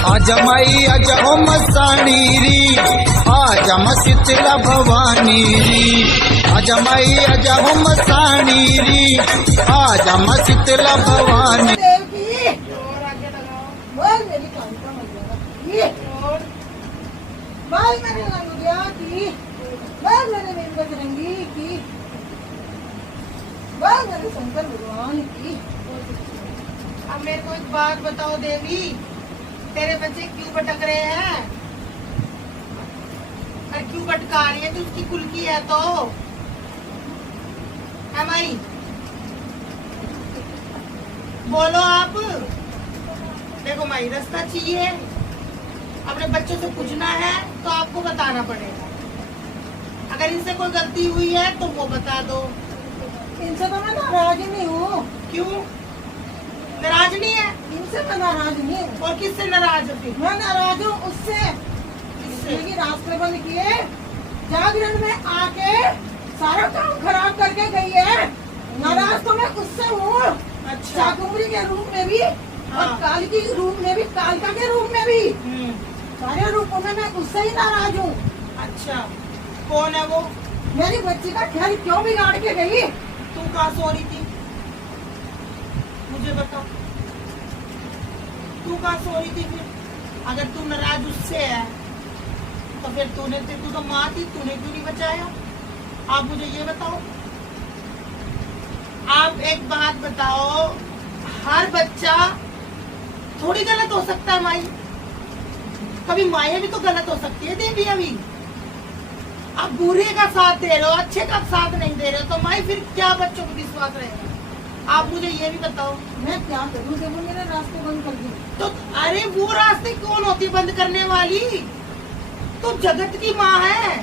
आजा माई आजा ओ मस्तानी री, आजा शीतला भवानी री, आजा माई आजा ओ मस्तानी री, आजा शीतला भवानी। बोल मेरे लंगोटिया की, बोल मेरे वीर बजरंगी की, बोल मेरे शंकर भगवान की। अब मेरे को एक बात बताओ देवी, तेरे बच्चे क्यों भटक रहे हैं? और क्यों भटका रही है? तो उसकी कुल की है तो है माई, बोलो आप। देखो माई, रास्ता चाहिए, अपने बच्चों से पूछना है तो आपको बताना पड़ेगा। अगर इनसे कोई गलती हुई है तो वो बता दो। इनसे तो मैं नाराज नहीं हूँ। क्यों नाराज नहीं है? इनसे मैं नाराज नहीं हूँ। और किससे नाराज हो? मैं नाराज हूँ उससे, क्योंकि रास्ते बंद किए, जागरण में आके सारा काम खराब करके गई है। नाराज तो मैं उससे हूँ। अच्छा, शाकुंभरी के रूप में भी हाँ। और काल की रूप में भी, कालका के रूप में भी, सारे रूपों में मैं उससे ही नाराज हूँ। अच्छा, कौन है वो? मेरी बच्ची का ख्याल क्यों बिगाड़ के गई? तू कहाँ सो रही थी? मुझे बता, तू कहाँ सो रही थी? फिर अगर तू नाराज उससे है तो फिर तू तो माँ थी, तूने क्यों नहीं बचाया? आप मुझे ये बताओ। आप एक बात बताओ, हर बच्चा थोड़ी गलत हो सकता है माई, कभी माएँ भी तो गलत हो सकती है देवी। अभी आप बुरे का साथ दे रहे हो, अच्छे का साथ नहीं दे रहे हो, तो माई फिर क्या बच्चों को विश्वास रहेगा? आप मुझे ये भी बताओ। मैं क्या करूँ जब वो मेरे रास्ते बंद कर दी? तो अरे वो रास्ते कौन होती है बंद करने वाली? तो जगत की माँ है,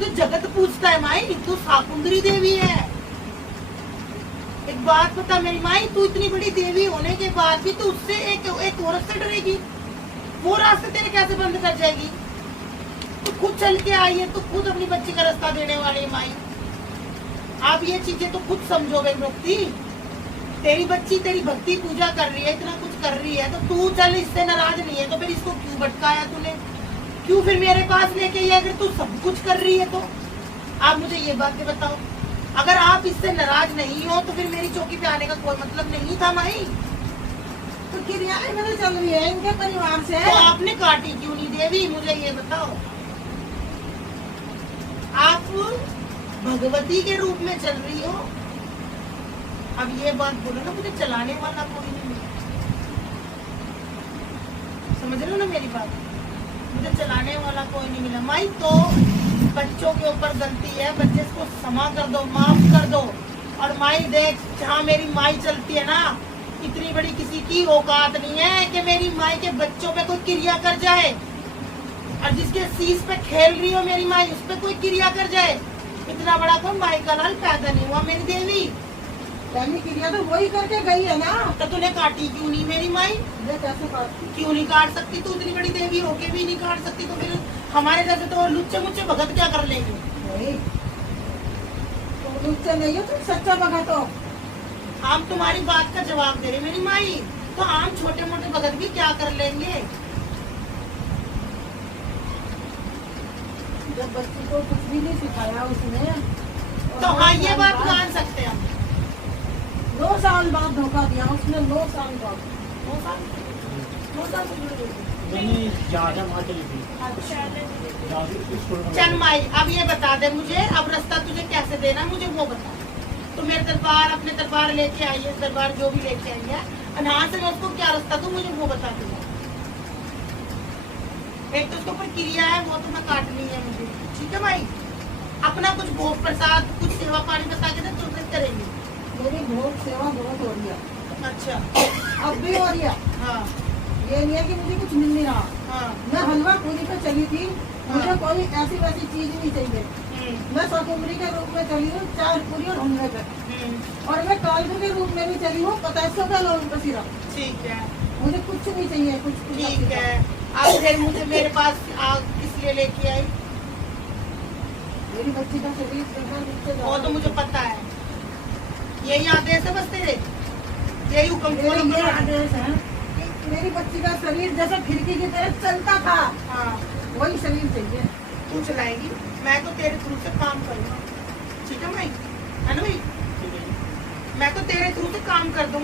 तो जगत पूछता है माई, तू शाकुंभरी देवी है। एक बात बता मेरी माई, तू इतनी बड़ी देवी होने के बाद भी तू उससे एक औरत से डरेगी? वो रास्ते तेरे कैसे बंद कर जाएगी? तू खुद चल के आई है, तू खुद अपनी बच्ची का रास्ता देने वाली माई। आप ये चीजें तो खुद समझोगे भक्ति। तेरी बच्ची तेरी भक्ति पूजा कर रही है, इतना कुछ कर रही है, तो तू चल इससे नाराज नहीं है तो फिर इसको क्यों भटकाया तूने? क्यों फिर मेरे पास लेके आई? अगर तू सब कुछ कर रही है तो आप मुझे ये बातें बताओ। अगर आप इससे नाराज नहीं हो तो फिर मेरी चौकी पे आने का कोई मतलब नहीं था माई। तो क्रियाएं मैंने चल रही है इनके परिवार से। तो आपने काटी क्यों नहीं देवी? मुझे ये बताओ। आप भगवती के रूप में चल रही हो। अब ये बात बोलो ना, मुझे चलाने वाला कोई नहीं मिला। समझ रहे हो ना मेरी बात? मुझे चलाने वाला कोई नहीं मिला माई। तो बच्चों के ऊपर गलती है, बच्चे को क्षमा कर दो, माफ कर दो। और माई देख, जहाँ मेरी माई चलती है ना, इतनी बड़ी किसी की औकात नहीं है कि मेरी माई के बच्चों पे कोई क्रिया कर जाए। और जिसके शीश पे खेल रही हो मेरी माई, उस पे कोई क्रिया कर जाए। इतना बड़ा कोई माई का लाल पैदा नहीं हुआ मेरी देवी। पहली क्रिया तो वही करके गई है ना। तो तूने काटी क्यों नहीं मेरी माई? ये कैसे काटती? क्यों नहीं काट सकती? तू इतनी बड़ी देवी होके भी नहीं काट सकती, तो फिर हमारे जैसे तो लुच्चे मुच्चे भगत क्या कर लेंगे? नहीं, तुम मुझसे नहीं हो, तुम सच्चा भगत हो। हम तुम्हारी बात का जवाब दे रहे मेरी माई। तो हम छोटे मोटे भगत भी क्या कर लेंगे? जब बच्ची को कुछ भी नहीं सिखाया उसने, तो हाँ, ये बात मान सकते हैं हम। 2 साल बाद धोखा दिया उसने। 9 साल बाद। 2 साल से जुड़ गई। चल माई, अब ये बता दे मुझे, अब रास्ता तुझे कैसे देना मुझे वो बता। तो मेरे दरबार, अपने दरबार लेके आई है, दरबार जो भी लेके आई है, अनाज से मैं उसको क्या रास्ता दूं, मुझे वो बता दूंगा। एक तो उसके ऊपर क्रिया है, वो तो मैं काटनी है मुझे। ठीक है भाई, अपना कुछ भोग प्रसाद, कुछ सेवा पानी बता के तो तुरंत करेंगे। मेरी भोग सेवा बहुत हो रही है। अच्छा, अब भी हो रही है। हाँ ये नहीं है कि मुझे कुछ मिल नहीं रहा। हाँ। मैं हलवा पूरी पे चली थी, मुझे कोई ऐसी वैसी चीज नहीं चाहिए। मैं शाकुंभरी के रूप में चली हूँ, 4 पूरी और हलवे पे। और मैं कालू के रूप में भी चली हूँ, 500 का लोन का सिरप। ठीक है, मुझे कुछ नहीं चाहिए, कुछ ठीक है। अब फिर मुझे मेरे पास किस लिए लेके आई? मेरी बच्ची का शरीर देखा नीचे जा वो तो मुझे पता है। यही आदेश है बस तेरे, यही हुक्म मेरे ये फॉलो आदेश है, मेरी बच्ची का शरीर जैसे खिड़की की तरह चलता था, हाँ वही शरीर चाहिए। तू चलाएगी, मैं तो तेरे थ्रू से काम करूंगा, ठीक है भाई, है ना भाई? मैं तो तेरे थ्रू से काम कर दूंगा।